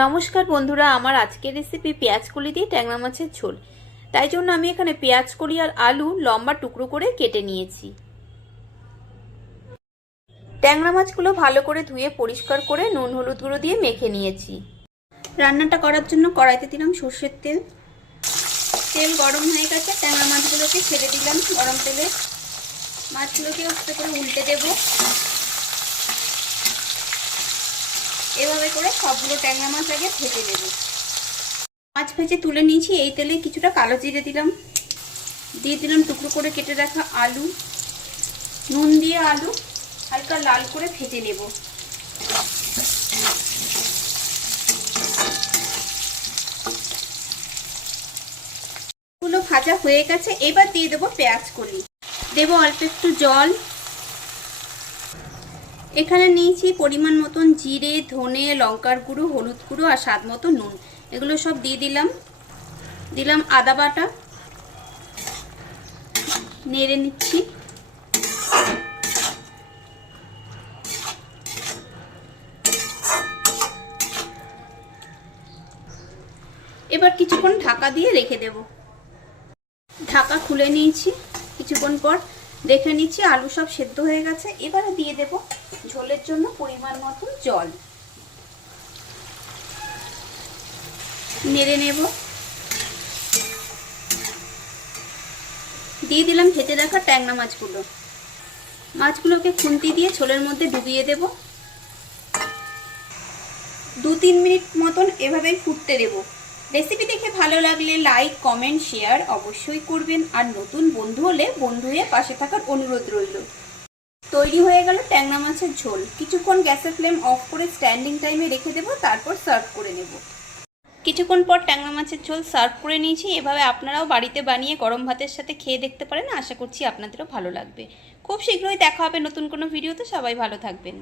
নমস্কার বন্ধুরা, আমার আজকের রেসিপি পেঁয়াজ কলি দিয়ে ট্যাংরা মাছের ঝোল। তাই জন্য আমি এখানে পেঁয়াজ কলি আর আলু লম্বা টুকরো করে কেটে নিয়েছি। ট্যাংরা মাছগুলো ভালো করে ধুয়ে পরিষ্কার করে নুন, হলুদ গুঁড়ো দিয়ে মেখে নিয়েছি। রান্নাটা করার জন্য কড়াইতে দিলাম সর্ষের তেল। তেল গরম হয়ে গেছে, ট্যাংরা মাছগুলোকে ছেড়ে দিলাম গরম তেলে। মাছগুলোকে আস্তে করে উল্টে দেবো। এভাবে করে সবগুলো ট্যাংরা মাছ আগে ভেজে নেব। মাছ ভেজে তুলে নিয়েছি, এই তেলে কিছুটা কালো জিরে দিলাম। দিয়ে দিলাম টুকরো করে কেটে রাখা আলু। নুন দিয়ে আলু হালকা লাল করে ভেজে নেব। ভাজা হয়ে গেছে, এবার দিয়ে দেবো পেঁয়াজ কলি। দেবো অল্প একটু জল। এখানে নিয়েছি পরিমাণ মতন জিরে, ধনে, লঙ্কার গুঁড়ো, হলুদ গুঁড়ো আর স্বাদ মতো নুন। এগুলো সব দিয়ে দিলাম। দিলাম আদা বাটা। নেড়ে নিচ্ছি। এবার কিছুক্ষণ ঢাকা দিয়ে রেখে দেব। ঢাকা খুলে নিয়েছি কিছুক্ষণ পর। দেখে নিচ্ছি, আলু সব সেদ্ধ হয়ে গেছে। এবারে দিয়ে দেব ঝোলের জন্য পরিমাণ মতো জল। নেড়ে নেব। দিয়ে দিলাম ভেজে রাখা ট্যাংরা মাছগুলো। মাছগুলোকে খুন্তি দিয়ে ঝোলের মধ্যে ডুবিয়ে দেব। দু তিন মিনিট মতন এভাবেই ফুটতে দেবো। রেসিপি দেখে ভালো লাগলে লাইক কমেন্ট শেয়ার অবশ্যই করবেন। আর নতুন বন্ধু হলে বন্ধু হয়ে পাশে থাকার অনুরোধ রইল। তৈরি হয়ে গেল ট্যাংরা মাছের ঝোল। কিছুক্ষণ গ্যাসের ফ্লেম অফ করে স্ট্যান্ডিং টাইমে রেখে দেবো, তারপর সার্ভ করে নেব। কিছুক্ষণ পর ট্যাংরা মাছের ঝোল সার্ভ করে নিয়েছি। এভাবে আপনারাও বাড়িতে বানিয়ে গরম ভাতের সাথে খেয়ে দেখতে পারেন। আশা করছি আপনাদেরও ভালো লাগবে। খুব শীঘ্রই দেখা হবে নতুন কোনো ভিডিওতে সবাই ভালো থাকবেন।